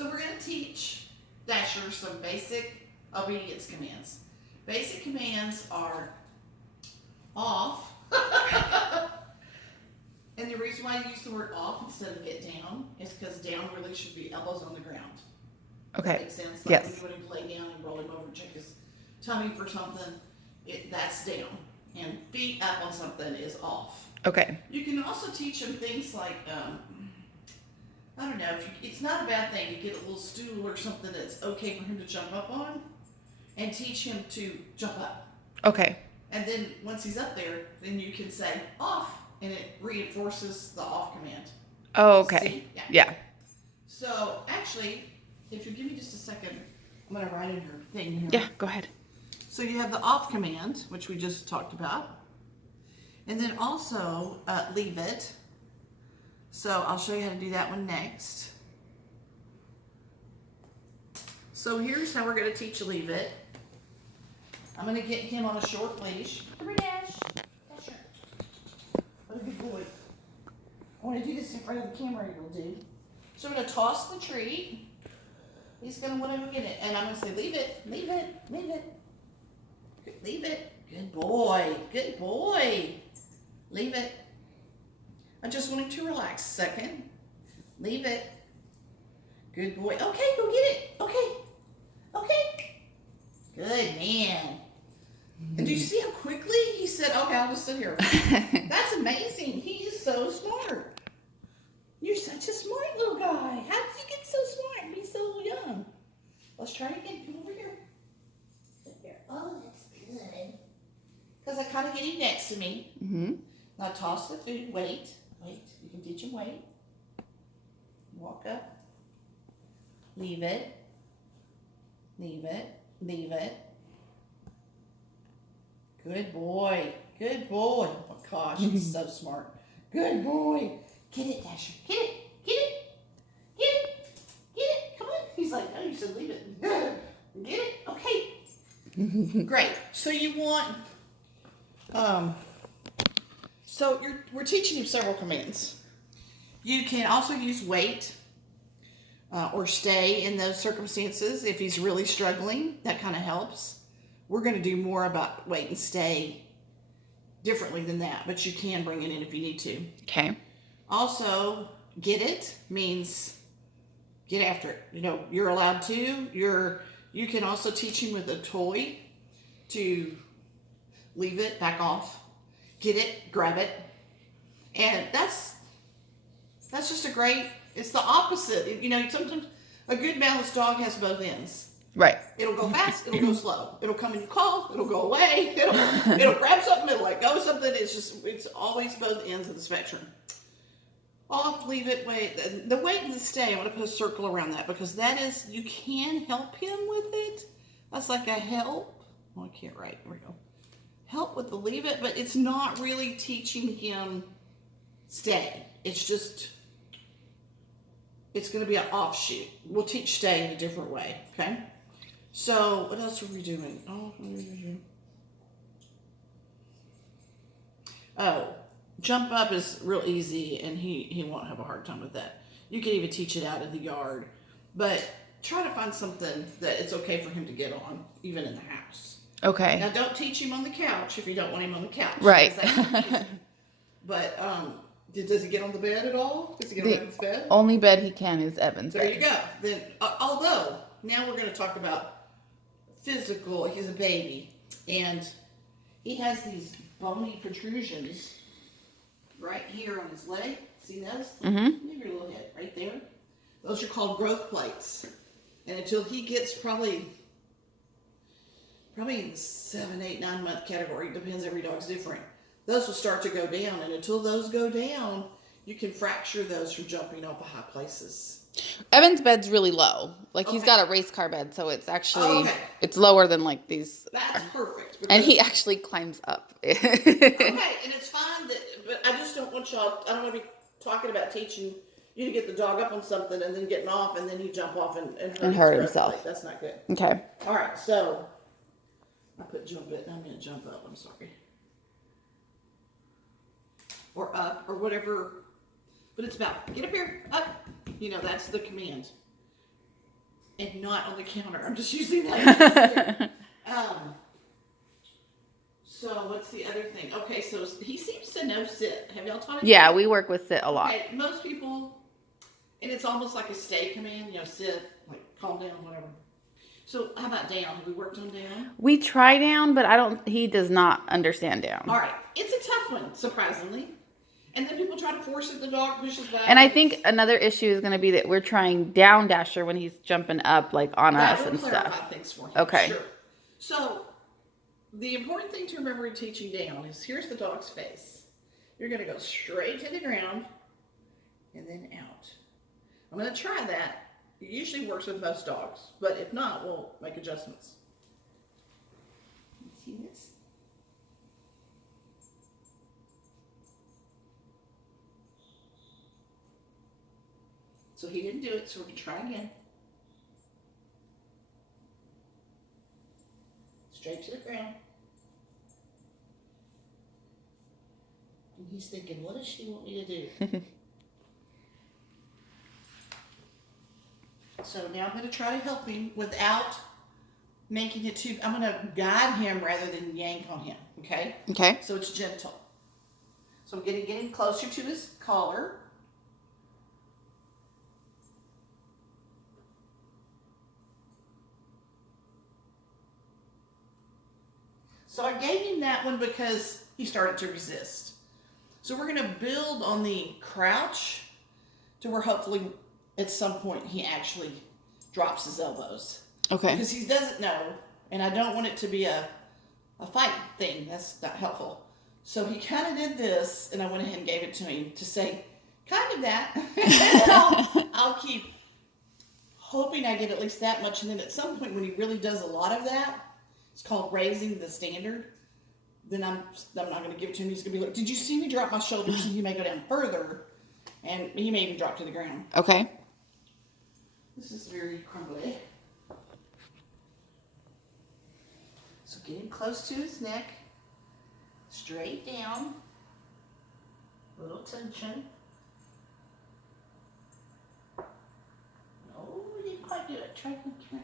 So we're going to teach Dasher some basic obedience commands. Basic commands are off. And the reason why I use the word off instead of get down is because down really should be elbows on the ground. Okay. That makes sense? Like Yes. when you would play down and roll him over, check his tummy for something, that's down. And feet up on something is off. Okay. You can also teach him things like, I don't know, it's not a bad thing to get a little stool or something that's okay for him to jump up on and teach him to jump up. Okay. And then once he's up there, then you can say off and it reinforces the off command. Oh, okay. See? Yeah. Yeah. So actually, if you give me just a second, I'm going to write in your thing here. Yeah, go ahead. So you have the off command, which we just talked about. And then also leave it. So I'll show you how to do that one next. So here's how we're going to teach leave it. I'm going to get him on a short leash. Come here, Dash. Dasher. What a good boy. I want to do this in front of the camera, you'll do. So I'm going to toss the treat. He's going to want to get it. And I'm going to say, leave it, leave it, leave it. Leave it. Good boy. Good boy. Leave it. I just want him to relax a second. Leave it. Good boy. Okay, go get it. Okay. Okay. Good man. And do you see how quickly he said, okay, I'll just sit here. That's amazing. He is so smart. You're such a smart little guy. How did you get so smart and be so young? Let's try it again. Come over here. Oh, that's good. Because I kind of get him next to me. Mm-hmm. Now toss the food. Wait. You can teach him wait. Walk up. Leave it. Leave it. Leave it. Good boy. Good boy. Oh my gosh, he's so smart. Good boy. Get it, Dasher. Get it. Get it. Get it. Get it. Come on. He's like, no, you said leave it. Get it. Okay. Great. So you want, we're teaching you several commands. You can also use wait or stay in those circumstances if he's really struggling. That kind of helps. We're going to do more about wait and stay differently than that, but you can bring it in if you need to. Okay. Also, get it means get after it. You know, you're allowed to. You can also teach him with a toy to leave it, back off, get it, grab it. And that's just a great, it's the opposite. You know, sometimes a good balanced dog has both ends. Right. It'll go fast, it'll go slow. It'll come and you call, it'll go away, it'll grab something, it'll let go of something. It's always both ends of the spectrum. Off, leave it, wait. The wait and the stay, I'm going to put a circle around that because that is, you can help him with it. That's like a help. Oh, I can't write. Here we go. Help with the leave it, but it's not really teaching him stay. It's just, it's going to be an offshoot. We'll teach stay in a different way, okay? So, what else are we doing? Jump up is real easy, and he won't have a hard time with that. You can even teach it out in the yard, but try to find something that it's okay for him to get on, even in the house. Okay. Now, don't teach him on the couch if you don't want him on the couch. Right. But does he get on the bed at all? Does he get on Evan's bed? Only bed he can is Evan's There bed. you go. Then, although now we're going to talk about physical. He's a baby, and he has these bony protrusions right here on his leg. See those? Mm-hmm. Move your little head right there. Those are called growth plates. And until he gets probably in the 7, 8, 9 month category, depends, every dog's different, those will start to go down. And until those go down, you can fracture those from jumping off of high places. Evan's bed's really low. Like he's Okay. got a race car bed, so it's actually Okay. it's lower than like these. That's perfect. And he actually climbs up. Okay, and it's fine, but I just don't want y'all, I don't want to be talking about teaching you to get the dog up on something and then getting off and then he jump off and hurt his himself. leg. That's not good. Okay. All right, so I put jump it. I'm going to jump up. I'm sorry. Or up or whatever. But it's about get up here, up. You know, that's the command. and not on the counter. I'm just using that. So what's the other thing? Okay, so he seems to know sit. Have y'all taught him? Yeah, we work with sit a lot. Okay, most people, and it's almost like a stay command, sit, like calm down, whatever. So how about down? Have we worked on down? We try down, but he does not understand down. All right, it's a tough one, surprisingly. And then people try to force it, the dog pushes back. And I think another issue is going to be that we're trying down Dasher when he's jumping up like on us and stuff. Things for him. Okay. Sure. So the important thing to remember in teaching down is here's the dog's face. You're going to go straight to the ground and then out. I'm going to try that. It usually works with most dogs, but if not, we'll make adjustments. See this? So he didn't do it, so we're going to try again. Straight to the ground. And he's thinking, what does she want me to do? So now I'm going to try to help him without making it too, I'm going to guide him rather than yank on him, okay? Okay. So it's gentle. So I'm going to get him closer to his collar. So I gave him that one because he started to resist. So we're going to build on the crouch to where hopefully at some point he actually drops his elbows. Okay. Because he doesn't know, and I don't want it to be a fight thing. That's not helpful. So he kind of did this, and I went ahead and gave it to him to say, kind of that. And I'll keep hoping I get at least that much, and then at some point when he really does a lot of that, it's called raising the standard. Then I'm not going to give it to him. He's going to be like, did you see me drop my shoulders? And he may go down further, and he may even drop to the ground. Okay. This is very crumbly. So get him close to his neck, straight down, little tension. No, we didn't quite do it. Try to come here.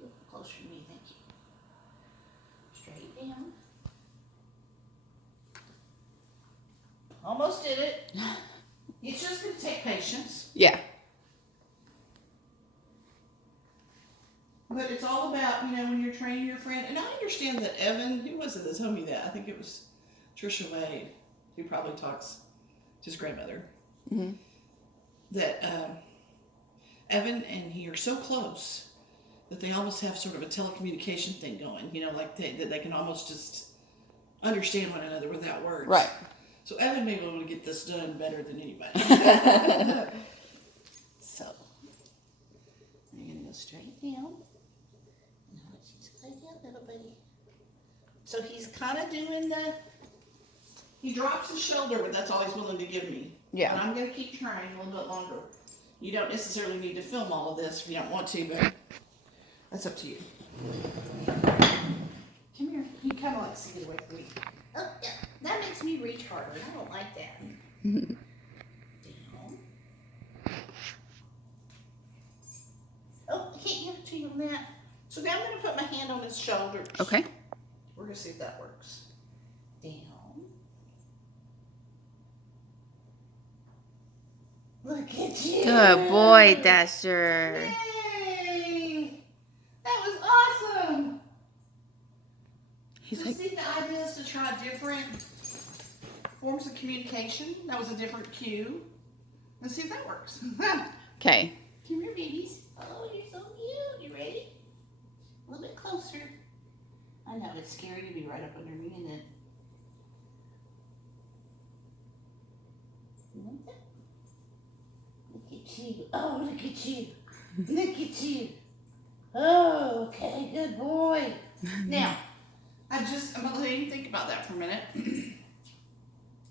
Get closer to me, thank you. Straight down. Almost did it. It's just going to take patience. Yeah. But it's all about, when you're training your friend. And I understand that Evan, who was it that told me that? I think it was Trisha Wade, who probably talks to his grandmother. Mm-hmm. That Evan and he are so close that they almost have sort of a telecommunication thing going. Like that they can almost just understand one another without words. Right. So Evan may be able to get this done better than anybody. So, you're going to go straight down. Now let's just lay down, little buddy. So he's kind of doing he drops his shoulder, but that's all he's willing to give me. Yeah. But I'm going to keep trying a little bit longer. You don't necessarily need to film all of this if you don't want to, but that's up to you. Come here. You kind of like to get away from me. Oh, yeah. That makes me reach harder. I don't like that. Down. Oh, I can't give it to you on that. So now I'm going to put my hand on his shoulders. Okay. We're going to see if that works. Down. Look at you. Good boy, Dasher. Yay! That was awesome. He's So like, see, the idea is to try different forms of communication. That was a different cue. Let's see if that works. okay. Come here, babies. Oh, you're so cute. You ready? A little bit closer. I know, it's scary to be right up under me, isn't it? You want that? Look at you. Oh, look at you. Look at you. Oh, okay, good boy. Now, I'm going to let you think about that for a minute.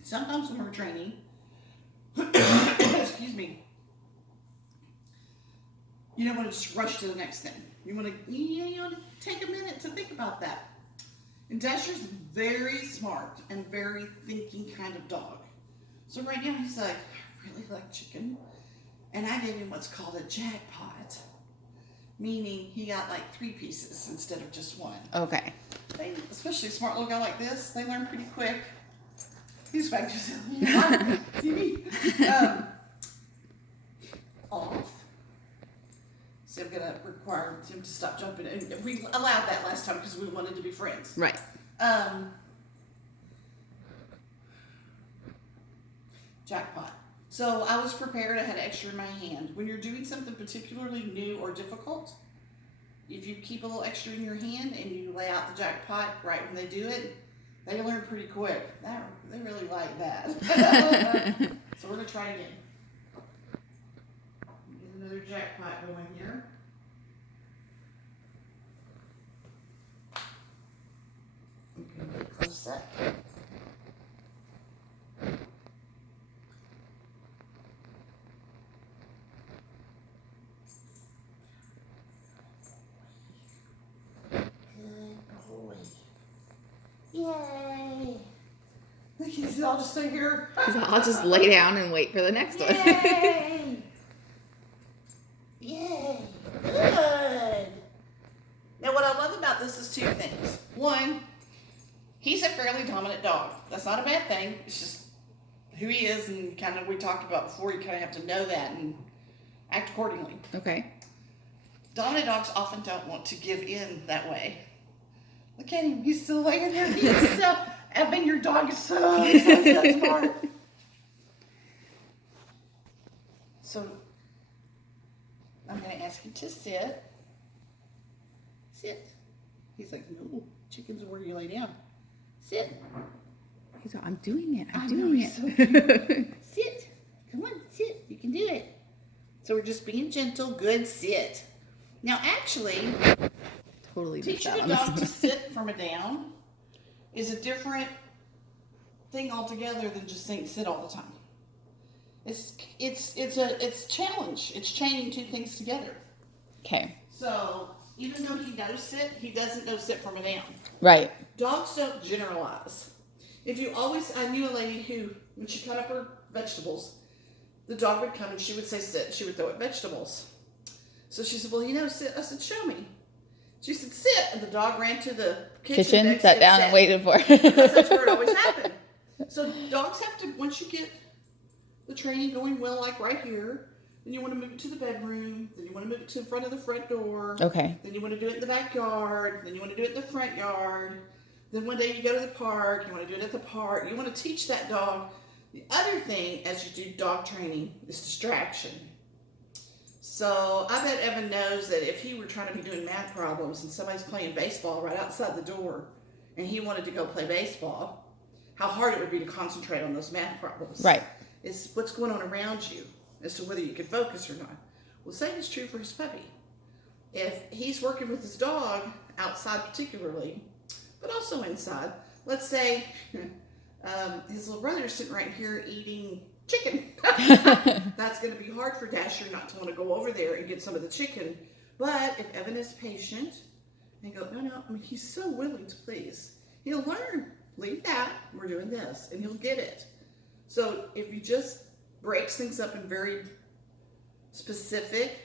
Sometimes when we're training, excuse me, you don't want to just rush to the next thing. You want to take a minute to think about that. And Dasher's very smart and very thinking kind of dog. So right now he's like, I really like chicken. And I gave him what's called a jackpot. meaning he got like 3 pieces instead of just 1. Okay. They, especially a smart little guy like this, they learn pretty quick. He's back just see me. Off. So I'm gonna require him to stop jumping, and we allowed that last time because we wanted to be friends. Right. Jackpot. So I was prepared. I had extra in my hand. When you're doing something particularly new or difficult, if you keep a little extra in your hand and you lay out the jackpot right when they do it, they learn pretty quick. They really like that. So we're gonna try again. Get another jackpot going here. Okay, close up. Yay! I'll just stay here. I'll just lay down and wait for the next one. Yay! Yay! Good. Now, what I love about this is 2 things. One, he's a fairly dominant dog. That's not a bad thing. It's just who he is, and kind of we talked about before. You kind of have to know that and act accordingly. Okay. Dominant dogs often don't want to give in that way. Look at him. He's still laying there. He's so... Evan, your dog is so smart. So, I'm going to ask him to sit. Sit. He's like, no, chickens are where you lay down. Sit. He's like, I'm doing it. I'm I doing know, it. he's so cute. Sit. Come on, sit. You can do it. So we're just being gentle. Good, sit. Now, actually, Totally missed teaching out a on this dog one. to sit from a down is a different thing altogether than just saying sit all the time. It's a challenge. It's chaining 2 things together. Okay. So even though he knows sit, he doesn't know sit from a down. Right. Dogs don't generalize. I knew a lady who, when she cut up her vegetables, the dog would come and she would say sit. She would throw it vegetables. So she said, well, sit. I said, show me. She said, sit. And the dog ran to the kitchen next sat down and waited for because that's where it always happened. So dogs have to, once you get the training going well, like right here, then you want to move it to the bedroom, then you want to move it to the front of the front door. Okay. Then you want to do it in the backyard, then you want to do it in the front yard. Then one day you go to the park, you want to do it at the park. You want to teach that dog. The other thing as you do dog training is distraction. So I bet Evan knows that if he were trying to be doing math problems and somebody's playing baseball right outside the door and he wanted to go play baseball, how hard it would be to concentrate on those math problems. Right. It's what's going on around you as to whether you can focus or not. Well, same is true for his puppy. If he's working with his dog, outside particularly, but also inside, let's say his little brother is sitting right here eating chicken. That's going to be hard for Dasher not to want to go over there and get some of the chicken. But if Evan is patient and go, no, he's so willing to please, he'll learn. Leave that, we're doing this, and he'll get it. So if you just breaks things up in very specific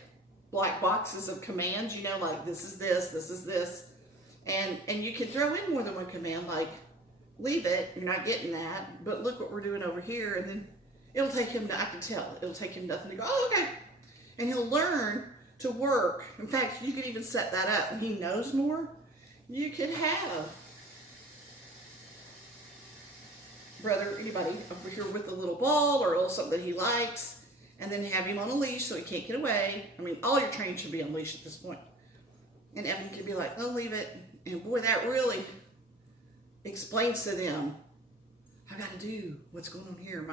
black boxes of commands, like this is this, and you can throw in more than one command, like leave it, you're not getting that, but look what we're doing over here, and then it'll take him, I can tell, it'll take him nothing to go, oh, okay. And he'll learn to work. In fact, you could even set that up, and he knows more. You could have brother, anybody over here with a little ball or a little something that he likes, and then have him on a leash so he can't get away. I mean, all your training should be on leash at this point. And Evan can be like, oh, leave it. And boy, that really explains to them, I got to do what's going on here.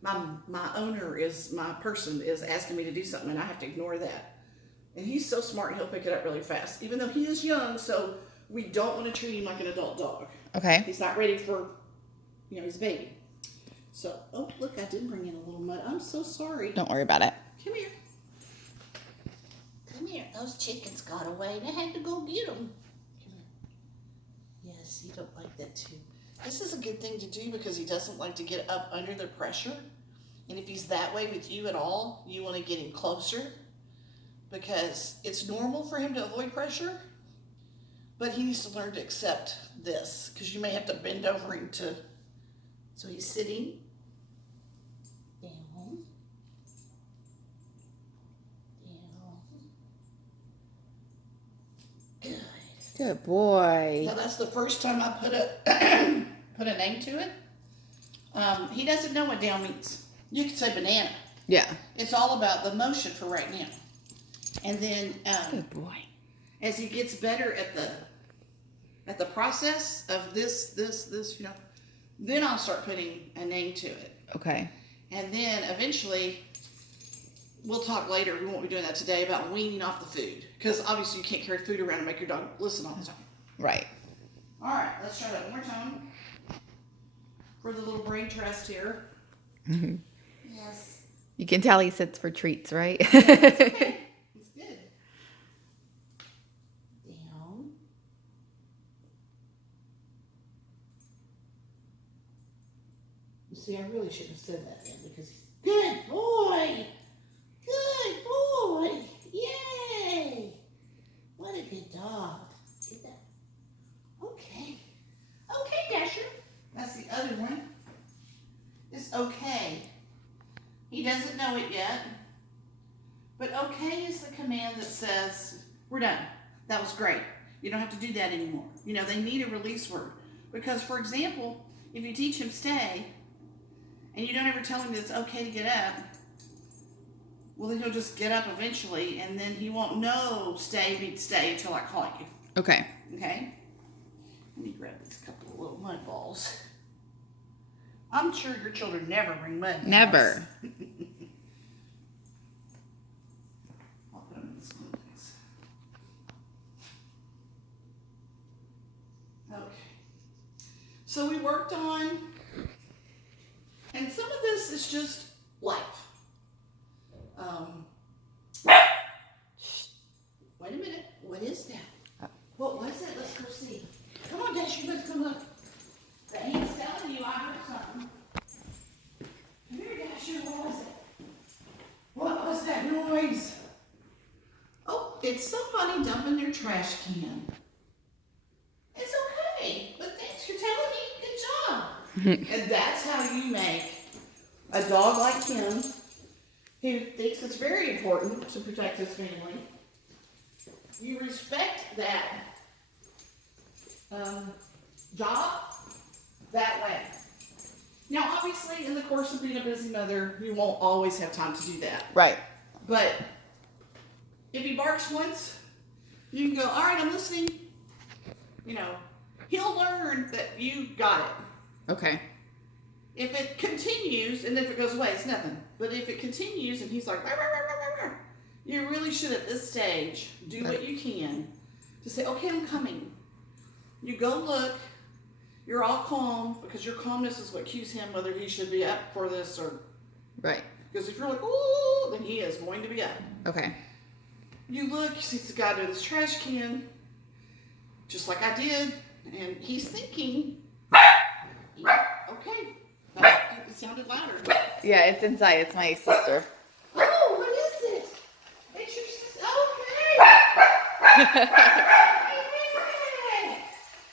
My owner my person is asking me to do something, and I have to ignore that. And he's so smart, he'll pick it up really fast, even though he is young, so we don't want to treat him like an adult dog. Okay. He's not ready for, he's a baby. So, oh, look, I did bring in a little mud. I'm so sorry. Don't worry about it. Come here. Come here. Those chickens got away, and I had to go get them. Come here. Yes, you don't like that too. This is a good thing to do because he doesn't like to get up under the pressure. And if he's that way with you at all, you want to get him closer. because it's normal for him to avoid pressure, but he needs to learn to accept this because you may have to bend over him to. So he's sitting down, down. Good. Good boy. Now that's the first time I put a put a name to it. He doesn't know what down means. You could say banana. Yeah. It's all about the motion for right now. And then Good boy. as he gets better at the process of this, you know, then I'll start putting a name to it. Okay. And then eventually, we'll talk later, we won't be doing that today, about weaning off the food. Because obviously you can't carry food around and make your dog listen all the time. Right. All right, let's try that one more time. For the little brain trust here. Mm-hmm. Yes. You can tell he sits for treats, right? It's okay. It's good. Down. You see, I really shouldn't have said that then because he's good boy. Good boy. Yay. What a good dog. Get that. Okay. Okay, Dasher. That's the other one. It's okay. He doesn't know it yet. But okay is the command that says, we're done. That was great. You don't have to do that anymore. You know, they need a release word. Because, for example, if you teach him stay, and you don't ever tell him that it's okay to get up, well, then he'll just get up eventually, and then he won't know stay means stay until I call you. Okay. Okay? Let me grab these couple of little mud balls. I'm sure your children never bring mud. in the house. Never. I'll put them in the smoothies. Okay. So we worked on, and some of this is just life. Wait a minute. What is that? What was it? Let's go see. Come on, Dash. You must come look. That he's telling you I heard something. Come here, Dasher. What was it? What was that noise? Oh, it's somebody dumping their trash can. It's okay, but thanks for telling me. Good job. And that's how you make a dog like him who thinks it's very important to protect his family. You respect that job that way. Now, obviously, in the course of being a busy mother, you won't always have time to do that. Right. But if he barks once, you can go, all right, I'm listening. You know, he'll learn that you got it. Okay. If it continues, and if it goes away, it's nothing. But if it continues and he's like, "Rah, rah, rah, rah, rah," you really should at this stage do what you can to say, okay, I'm coming. You go look, you're all calm, because your calmness is what cues him whether he should be up for this or. Right. Because if you're like, ooh, then he is going to be up. Okay. You look, you see the guy doing this trash can, just like I did, and he's thinking, okay, it sounded louder. Yeah, it's inside. It's my sister. Oh, what is it? It's your sister. Okay. Hey.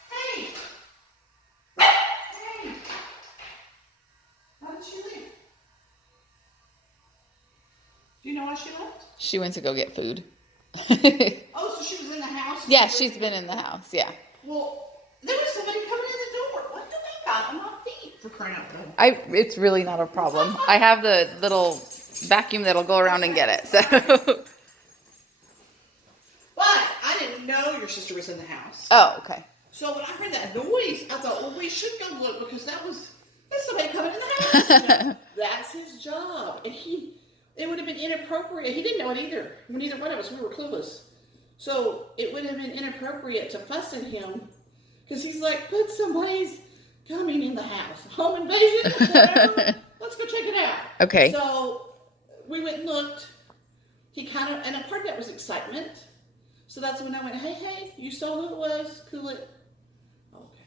Hey. How did she leave? Do you know why she left? She went to go get food. Oh, so she was in the house? Yeah, she's been in the house. Yeah. Well, there was somebody coming in the door. What do they got on my feet for crying out loud? It's really not a problem. I have the little vacuum that'll go around and get it. So. But I didn't know your sister was in the house. Oh, okay. So when I heard that noise, I thought, well, we should go look because that's somebody coming in the house. You know? That's his job. And it would have been inappropriate. He didn't know it either. Neither one of us, we were clueless. So it would have been inappropriate to fuss at him because he's like, but somebody's coming in the house. Home invasion? Whatever. Let's go check it out. Okay. So we went and looked. He kind of, and a part of that was excitement. So that's when I went, hey, you saw who it was? Cool it. Okay.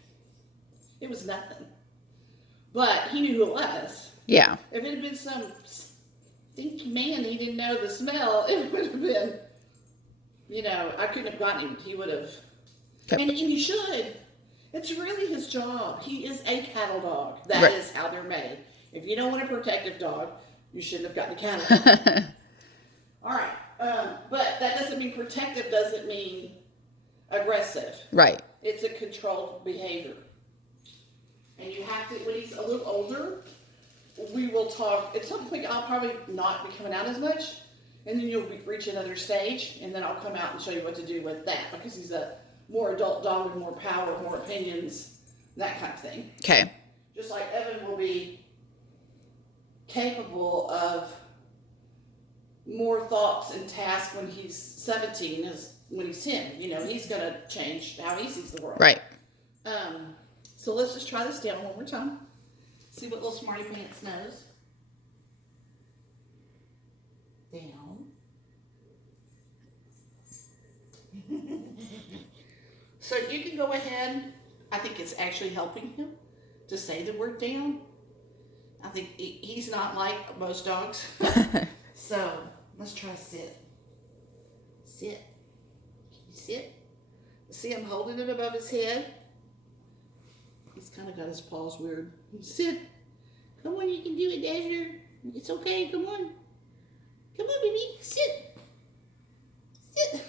It was nothing. But he knew who it was. Yeah. If it had been some stinky man he didn't know the smell, it would have been You know, I couldn't have gotten him. He would have. Yep. And you should. It's really his job. He is a cattle dog. That Right. is how they're made. If you don't want a protective dog, you shouldn't have gotten a cattle dog. All right. But that doesn't mean protective doesn't mean aggressive. Right. It's a controlled behavior. And you have to, when he's a little older, we will talk. At some point, I'll probably not be coming out as much. And then you'll reach another stage. And then I'll come out and show you what to do with that. Because he's a more adult dog with more power, more opinions, that kind of thing. Okay. Just like Evan will be capable of more thoughts and tasks when he's 17 as when he's 10. You know, he's going to change how he sees the world. Right. So let's just try this down one more time. See what little smarty pants knows. Down. So you can go ahead. I think it's actually helping him to say the word down. I think he's not like most dogs. So let's try sit. Sit. Can you sit? See, I'm holding it above his head. He's kind of got his paws weird. Sit. Come on, you can do it, Dasher. It's okay. Come on. Come on, baby. Sit. Sit.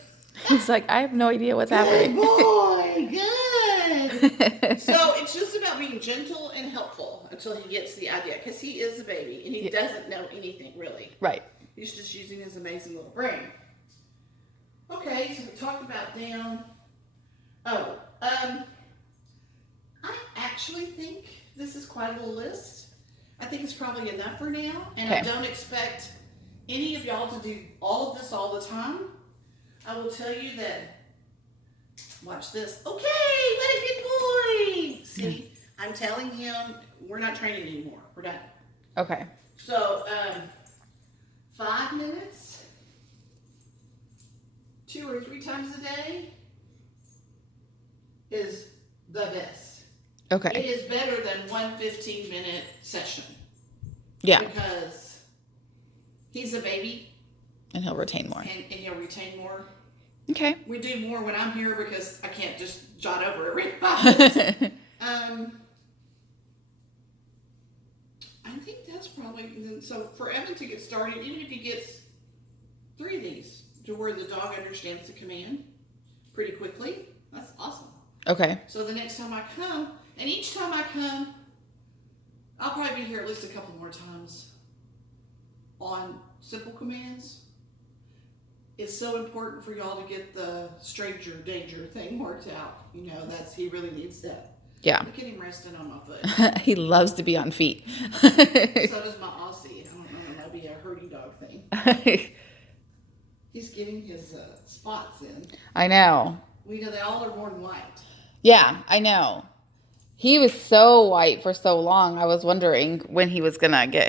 He's like, I have no idea what's Good happening. boy. Good. So it's just about being gentle and helpful until he gets the idea. Because he is a baby and he doesn't know anything really. Right. He's just using his amazing little brain. Okay, so we talked about down. Oh, I actually think this is quite a little list. I think it's probably enough for now. And I Okay. don't expect any of y'all to do all of this all the time. I will tell you that, watch this. Okay, what a good boy. See, I'm telling him we're not training anymore. We're done. Okay. So, 5 minutes, 2 or 3 times a day is the best. Okay. It is better than one 15-minute session. Yeah. Because he's a baby And he'll retain more. and he'll retain more. Okay. We do more when I'm here because I can't just jot over every 5 minutes. I think that's probably, so for Evan to get started, even if he gets 3 of these to where the dog understands the command pretty quickly, that's awesome. Okay. So the next time I come, and each time I come, I'll probably be here at least a couple more times on simple commands. It's so important for y'all to get the stranger danger thing worked out. You know, he really needs that. Yeah. Look at him resting on my foot. He loves to be on feet. So does my Aussie. I don't know, it might be a herding dog thing. He's getting his spots in. I know. We know they all are born white. Yeah, I know. He was so white for so long. I was wondering when he was going to get